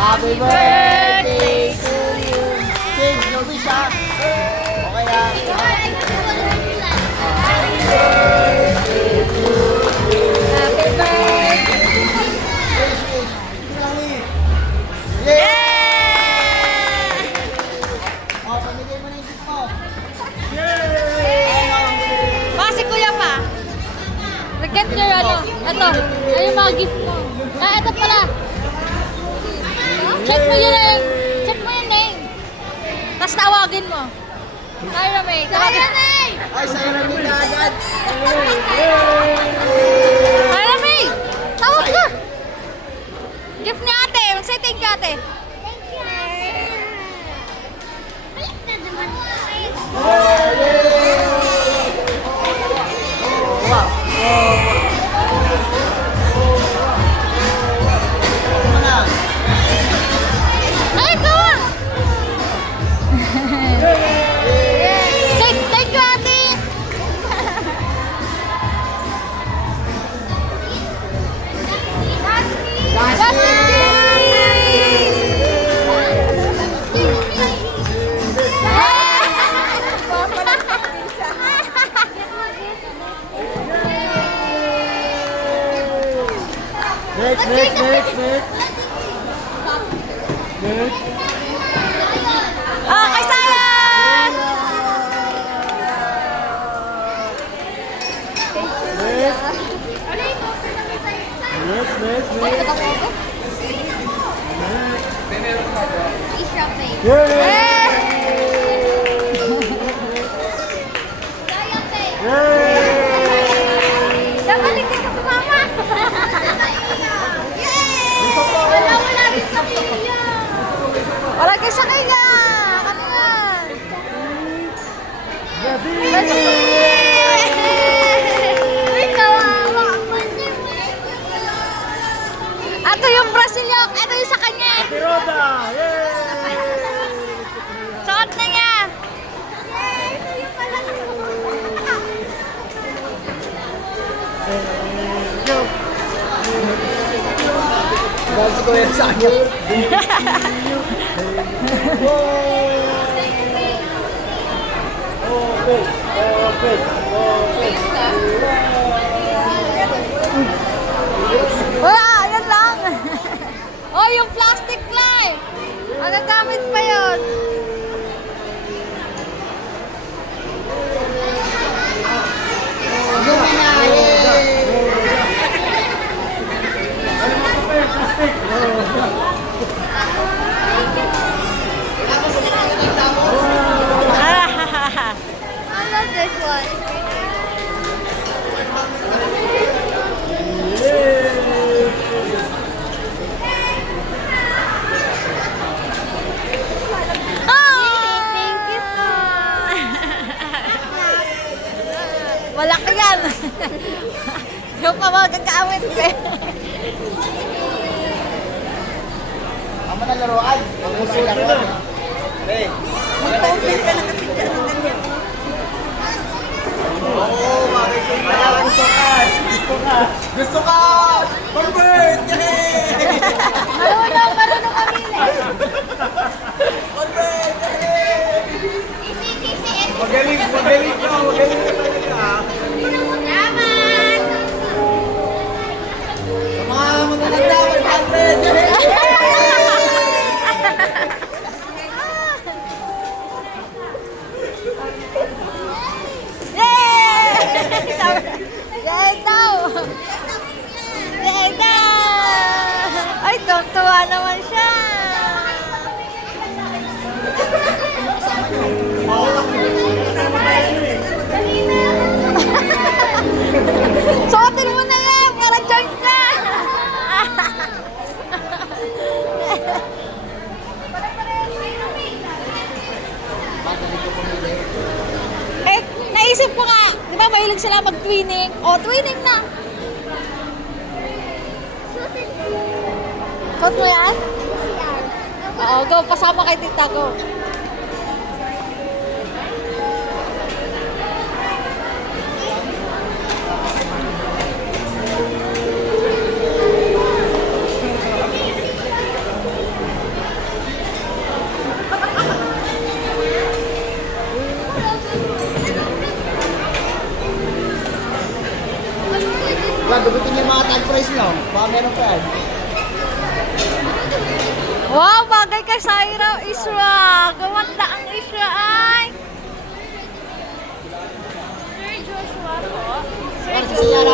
Happy birthday to you. Sing, no wish ha. Okay lang. Happy birthday to you. Happy birthday. Wish, wish. Yeah! Oh, pamigay mo na yung gift mo. Kasi kuya pa. Regret your ano. Ito. Ano yung mga gift mo? Ah, ito pala. Check mo yun eh. Check mo yun eh. Tapos tawagin mo. Tyra May. Tawagin. Ay, sa'yo na may agad. Tyra May! Tawag ka! Gift ni ate. Mag-say thank you ate. Ay, ito! Say thank you ate. Next. Ah, kay Sayan! Nabalik ka sa mama! Wala kayo sa kanya! Kami nga! Ay, kawawa! Ito yung Brazilian! Ito yung sa kanya! Piroda! Yay! Suot na niya! Dahil si Kuya sa akin. Okay. Wala! Yan lang! Oh, yung plastic light! Magagamit pa yun! Gumi na! Yay! I love this one. Thank you po. Malaki yan. Yung pa magagamit ko eh. Amo na laruan. Ang gusto laruan. Hey. Mag-open ka na kasi dyan ng ganyan. Oo, bakit yung Gusto ka! Convert! Yay! Marunong kami na. Convert! Yay! Magaling ka talaga. Salamat! Sa mga manananda, 100! Yay! Yay daw! Yay daw! Ay, tuwa naman siya! Suotin mo na yan! Para joint ka! Eh, naisip ko nga, di ba mahilig sila mag-twinning? O, twinning na! Suot mo yan? Oo, go, pasama kay tita, go. tag price nyo. Baka meron pa yan. Wow, bagay kay Syra, Isra. Gawanda ang Isra ay. Sir Joshua po. Para sa Sierra